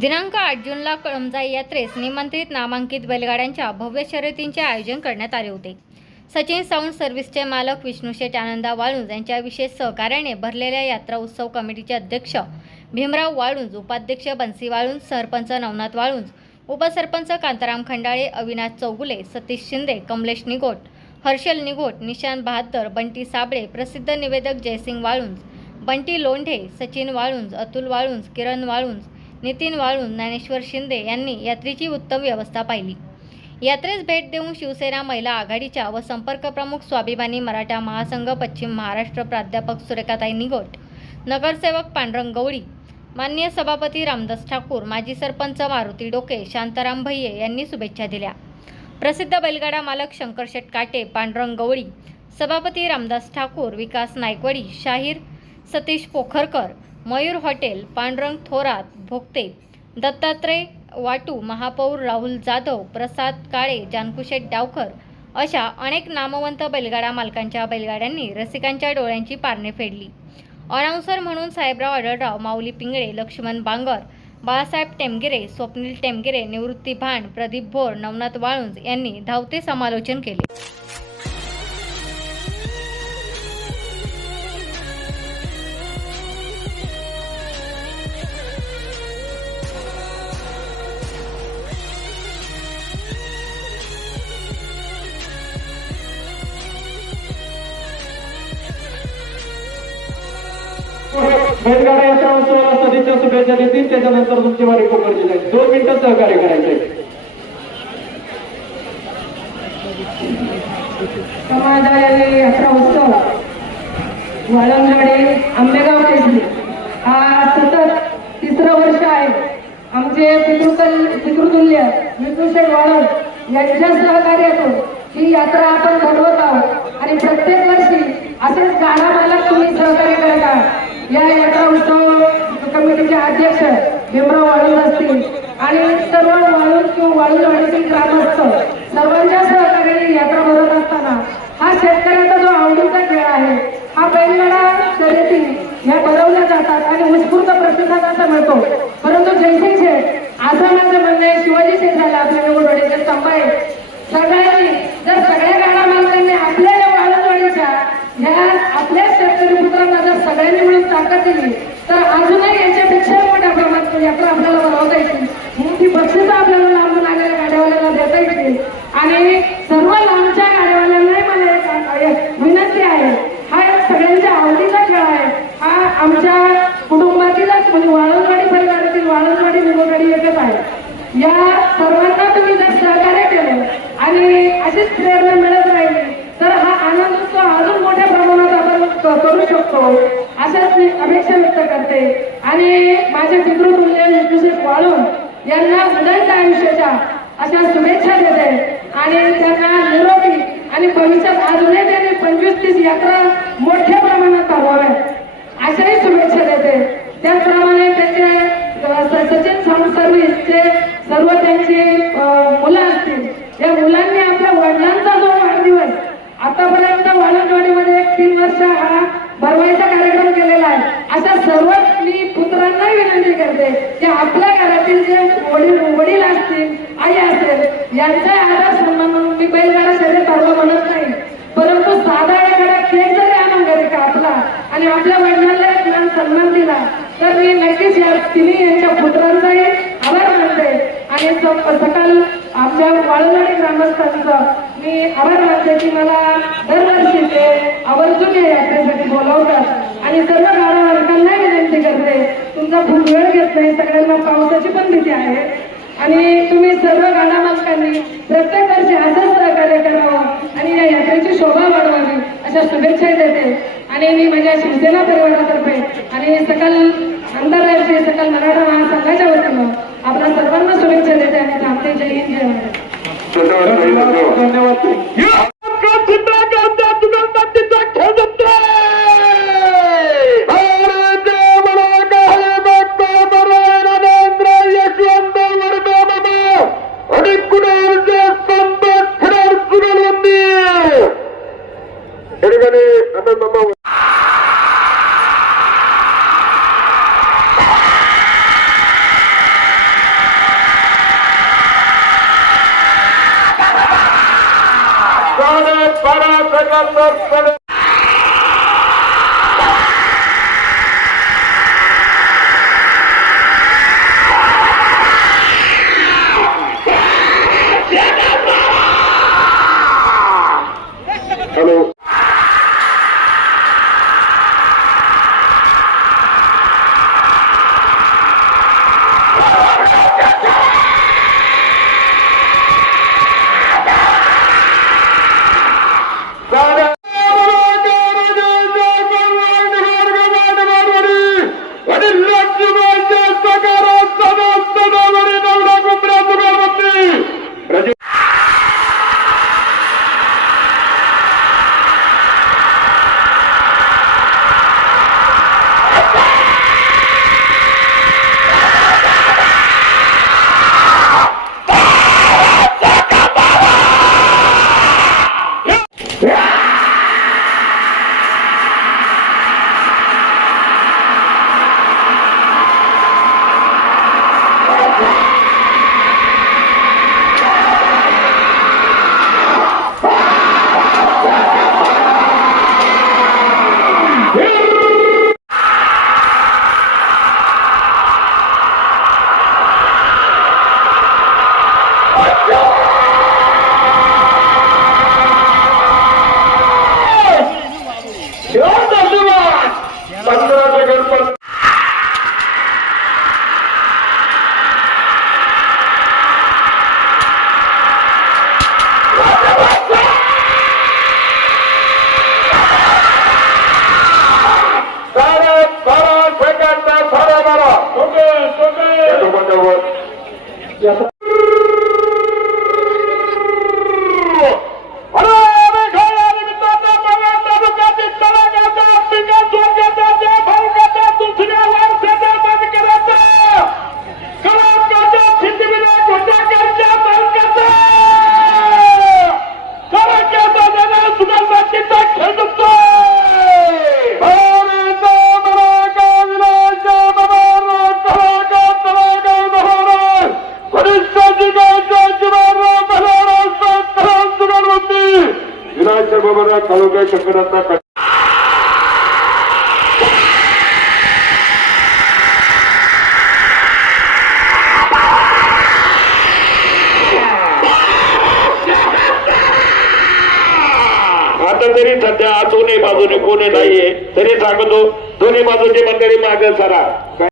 दिनांक आठ जूनला कळमजाई यात्रेस निमंत्रित नामांकित बैलगाड्यांच्या भव्य शर्यतींचे आयोजन करण्यात आले होते. सचिन साऊंड सर्व्हिसचे मालक विष्णुशेठ आनंदा वाळुंज यांच्या विशेष सहकार्याने भरलेल्या यात्रा उत्सव कमिटीचे अध्यक्ष भीमराव वाळुंज उपाध्यक्ष बन्सी वाळुंज सरपंच नवनाथ वाळुंज उपसरपंच कांताराम खंडाळे अविनाश चौगुले सतीश शिंदे कमलेश निगोट हर्षल निगोट निशांत बहादर बंटी साबळे प्रसिद्ध निवेदक जयसिंग वाळुंज बंटी लोंढे सचिन वाळुंज अतुल वाळुंज किरण वाळुंज नितीन वाळून ज्ञानेश्वर शिंदे यांनी यात्रेची उत्तम व्यवस्था पाहिली. यात्रेस भेट देऊन शिवसेना महिला आघाडीच्या व संपर्क प्रमुख स्वाभिमानी मराठा महासंघ पश्चिम महाराष्ट्र प्राध्यापक सुरेखाताई निगोट नगरसेवक पांडुरंग गवळी माननीय सभापती रामदास ठाकूर माजी सरपंच मारुती डोके शांताराम भैये यांनी शुभेच्छा दिल्या. प्रसिद्ध बैलगाडा मालक शंकरशेठ काटे पांडुरंग गवळी सभापती रामदास ठाकूर विकास नायकवडी शाहीर सतीश पोखरकर मयूर हॉटेल पांडुरंग थोरात भोगते दत्तात्रय वाटू महापौर राहुल जाधव प्रसाद काळे जानकुशेठ डावकर अशा अनेक नामवंत बैलगाडा मालकांच्या बैलगाड्यांनी रसिकांच्या डोळ्यांची पारणे फेडली. अनाऊन्सर म्हणून साहेबराव आढळराव माऊली पिंगळे लक्ष्मण बांगर बाळासाहेब टेमगिरे स्वप्नील टेमगिरे निवृत्ती भांड प्रदीप भोर नवनाथ वाळुंज यांनी धावते समालोचन केले. बैलगाडा यात्रा उत्सवाला सदिच्छा शुभेच्छा देतील. त्याच्यानंतर तुमची वारी पकडली जाईल दोन मिनिटं सहकार्य करायचंय. समाजाने यात्रा उत्सव वाळंगडे आंबेगाव केसरी हा सतत तिसरं वर्ष आहे. आमचे पितृकल पितृतुल्य विष्णुशेठ वाळंग यांच्या सहकार्यातून ही यात्रा आपण घडवत आहोत. आणि प्रत्येक वर्षी असेच गाणा मालक तुम्ही सहकार्य करत आहात. या यात्रा उत्सव कमिटीचे अध्यक्ष भीमराव वाळून असतील आणि सर्व वाळून किंवा वाळूजवाडीतील ग्रामस्थ सर्वांच्या सहकार्याने यात्रा भरत असताना हा शेतकऱ्याचा जो आवडीचा खेळ आहे हा बैलगाडा शर्यती ह्या भरवल्या जातात आणि उत्स्फूर्त प्रतिसाद असा मिळतो. परंतु जयसिंग शेठ असं माझं म्हणणं आहे शिवाजी शेठ झाला आपल्या निवडणुकीचे स्तंभ आहे सगळ्यांनी जर सगळ्या सगळ्यांनी मिळून ताकद दिली. तर अजूनही याच्यापेक्षा मोठ्या प्रमाणात यात्रा आपल्याला भरवता येतील. मोठी बक्षिसं आपल्याला लांबून आलेल्या गाड्यावाल्याला देता येतील. आणि सर्व लांबच्या गाड्यावाल्यांनाही मला एक विनंती आहे. हा एक सगळ्यांच्या आवडीचा खेळ आहे. हा आमच्या कुटुंबातीलच म्हणजे वाळूनवाडी परिवारातील वाळूनवाडी निवडवाडी एकच आहे या सर्वांना तुम्ही जर सहकार्य केलं आणि अशीच प्रेरणा मिळत राहिली तर हा आनंद उत्सव अजून मोठ्या प्रमाणात आपण क- करू शकतो अशाच मी अपेक्षा व्यक्त करते आणि माझे पितृतुल्य विष्णुशेठ वाळून यांना उदंत आयुष्याच्या अशा शुभेच्छा देते. आणि त्यांना निरोगी आणि भविष्यात अजूनही त्यांनी पंचवीस तीस यात्रा मोठ्या प्रमाणात भरवाव्यात अशाही शुभेच्छा देते. त्याचप्रमाणे त्यांचे सचिन साऊंड सर्व्हिसचे सर्व त्यांची मुलं असतील. या मुलांनी आपल्या वडिलांचा जो वाढदिवस आतापर्यंत वालनवाडीमध्ये एक तीन वर्ष हा भरवायचा कार्यक्रम केलेला आहे. अशा सर्व मी पुत्रांनाही विनंती करते की आपल्या घरातील जे वडील वडील असतील आई असेल यांचा आदर सन्मान म्हणून मी बैलगाडा शरीर ठरवलं म्हणत नाही. परंतु साधा एखादा केक जरी आणून घरी कापला आणि आपल्या वडिलांना एक सन्मान दिला तर मी नक्कीच या तिन्ही यांच्या पुत्रांचाही आभार मानते. आणि स- सकाळ आमच्या वाळूवाडी ग्रामस्थांचं मी आभार मानते की मला दरवर्षी ते आवर्जून या यात्रेसाठी बोलावतात. आणि सर्व गाडा विनंती करते तुमचा खूप वेळ घेत नाही सगळ्यांना पावसाची पण भीती आहे. आणि तुम्ही सर्व गाडा मालकांनी प्रत्येक वर्षी असंच सहकार्य करावं आणि या यात्रेची शोभा वाढवावी अशा शुभेच्छा देते. आणि मी माझ्या शिवसेना परिवारातर्फे आणि सकल आंतरराष्ट्रीय 終わっていく。para pegar প্রকার অন্তর অন্তর ধন্যবাদ। तालुका शंकरांना आता तरी सध्या दोन्ही बाजूने कोणी नाहीये तरी सांगतो दोन्ही बाजूची मंडळी मागे सरा.